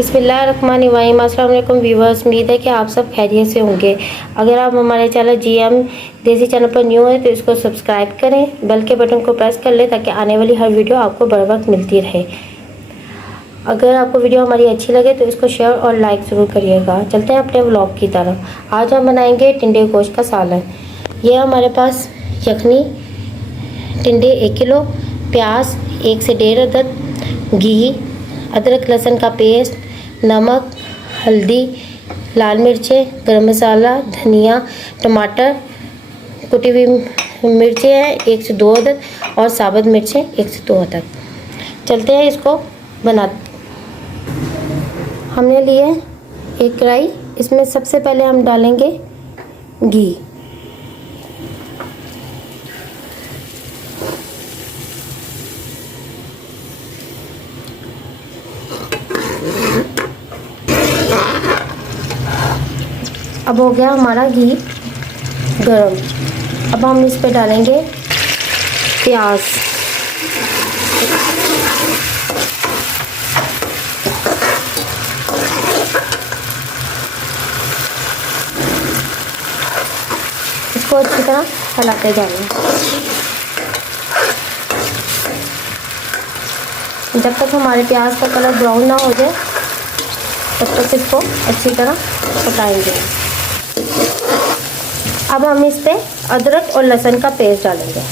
बिस्मिल्लाहिर्रहमानिर्रहीम। अस्सलाम वालेकुम व्यूअर्स, उम्मीद है कि आप सब खैरियत से होंगे। अगर आप हमारे चैनल जीएम देसी चैनल पर न्यू हैं तो इसको सब्सक्राइब करें, बेल के बटन को प्रेस कर लें ताकि आने वाली हर वीडियो आपको बर वक्त मिलती रहे। अगर आपको वीडियो हमारी अच्छी लगे तो इसको शेयर और लाइक ज़रूर करिएगा। चलते हैं अपने व्लॉग की तरफ। आज हम बनाएंगे टिंडे गोश्त का सालन। ये हमारे पास यखनी, टिंडे 1 किलो, प्याज 1 से 1.5 अदद, घी, अदरक लहसुन का पेस्ट, नमक, हल्दी, लाल मिर्चें, गरम मसाला, धनिया, टमाटर, कुटी हुई मिर्चें हैं 1 से 2 अदद और साबुत मिर्चें 1 से 2 अदद। चलते हैं इसको बनाते। हमने लिए एक कढ़ाई, इसमें सबसे पहले हम डालेंगे घी। अब हो गया हमारा घी गरम। अब हम इस पे डालेंगे प्याज। इसको अच्छी तरह हिलाते जाएंगे जब तक हमारे प्याज का कलर ब्राउन ना हो जाए, तब तक इसको अच्छी तरह पकाएंगे। अब हम इस पे अदरक और लहसुन का पेस्ट डालेंगे।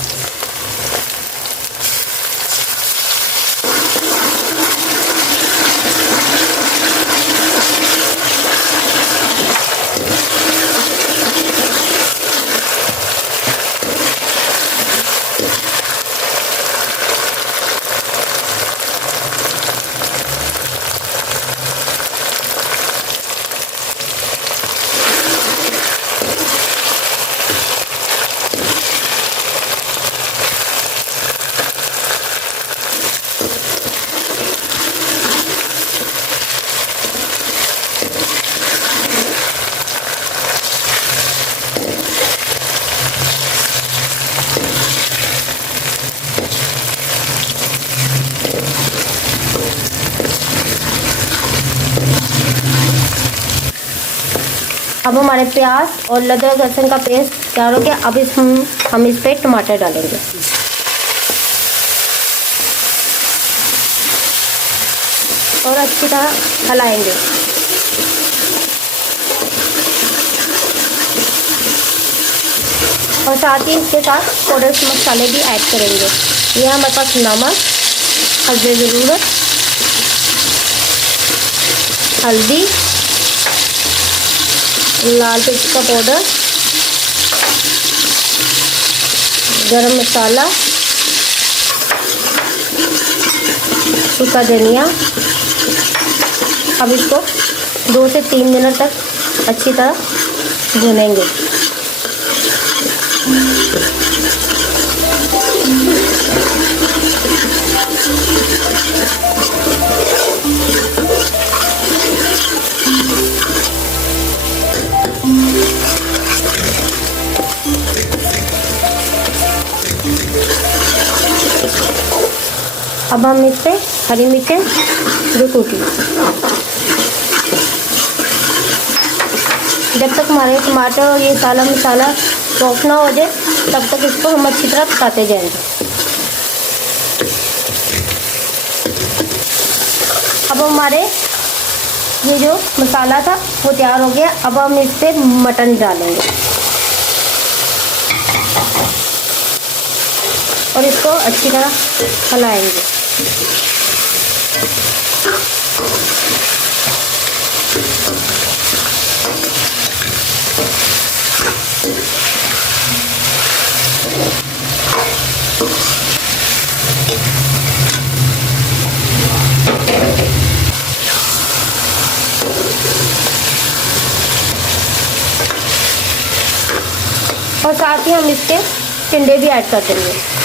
अब हमारे प्याज और अदरक लहसुन का पेस्ट तैयार हो गया। अब हम इस पे टमाटर डालेंगे और अच्छी तरह हिलाएंगे। और साथ ही इसके साथ थोड़े से मसाले भी ऐड करेंगे। ये हमारे पास नमक, हल्दी ज़रूरत, हल्दी, लाल मिर्च का पाउडर, गरम मसाला, सूखा धनिया। अब इसको 2 से 3 मिनट तक अच्छी तरह भूनेंगे। अब हम इस पे हरी मिर्चें जो कूटी, जब तक हमारे टमाटर और ये साला मसाला सॉफ्ट ना हो जाए तब तक इसको हम अच्छी तरह पकाते जाएंगे। अब हमारे ये जो मसाला था वो तैयार हो गया। अब हम इस पे मटन डालेंगे और इसको अच्छी तरह हिलाएंगे। और साथ ही हम इसके टिंडे भी ऐड कर देंगे।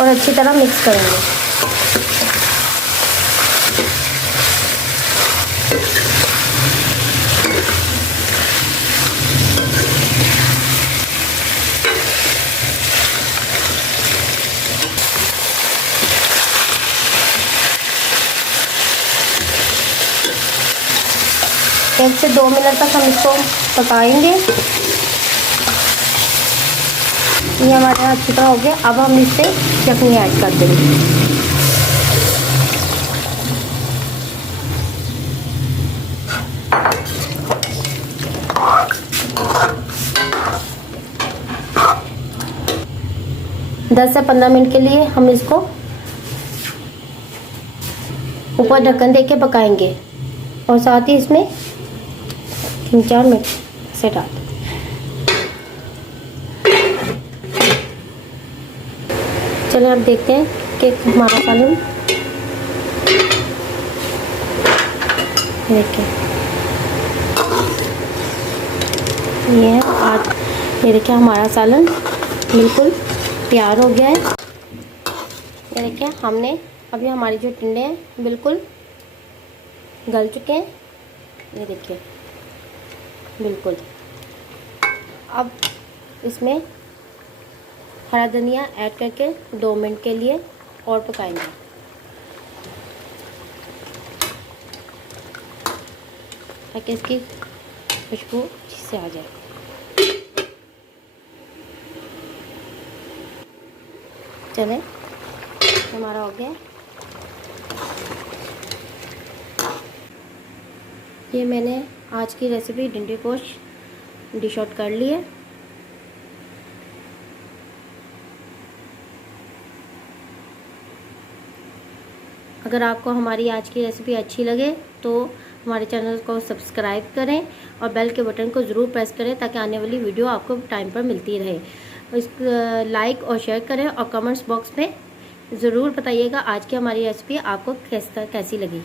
और अच्छी तरह मिक्स करेंगे। 1 से 2 मिनट तक हम इसको पकाएंगे। ये हमारे यहाँ अच्छी तरह हो गया। अब हम इससे चटनी ऐड कर देंगे। दस से 15 मिनट के लिए हम इसको ऊपर ढक्कन दे के पकाएंगे और साथ ही इसमें 3-4 मिनट से डाल। चलिए अब देखते हैं कि हमारा सालन देखिए ये आज ये देखिए हमारा सालन बिल्कुल तैयार हो गया है। ये देखिए हमने अभी हमारी जो टिंडे हैं बिल्कुल गल चुके हैं। ये देखिए बिल्कुल। अब इसमें हरा धनिया ऐड करके 2 मिनट के लिए और पकाएंगे ताकि इसकी खुशबू अच्छी से आ जाए। चले हमारा हो गया। ये मैंने आज की रेसिपी टिंडे गोश्त डिश आउट कर ली है। अगर आपको हमारी आज की रेसिपी अच्छी लगे तो हमारे चैनल को सब्सक्राइब करें और बेल के बटन को ज़रूर प्रेस करें ताकि आने वाली वीडियो आपको टाइम पर मिलती रहे। इस लाइक और शेयर करें और कमेंट्स बॉक्स में ज़रूर बताइएगा आज की हमारी रेसिपी आपको कैसी लगी।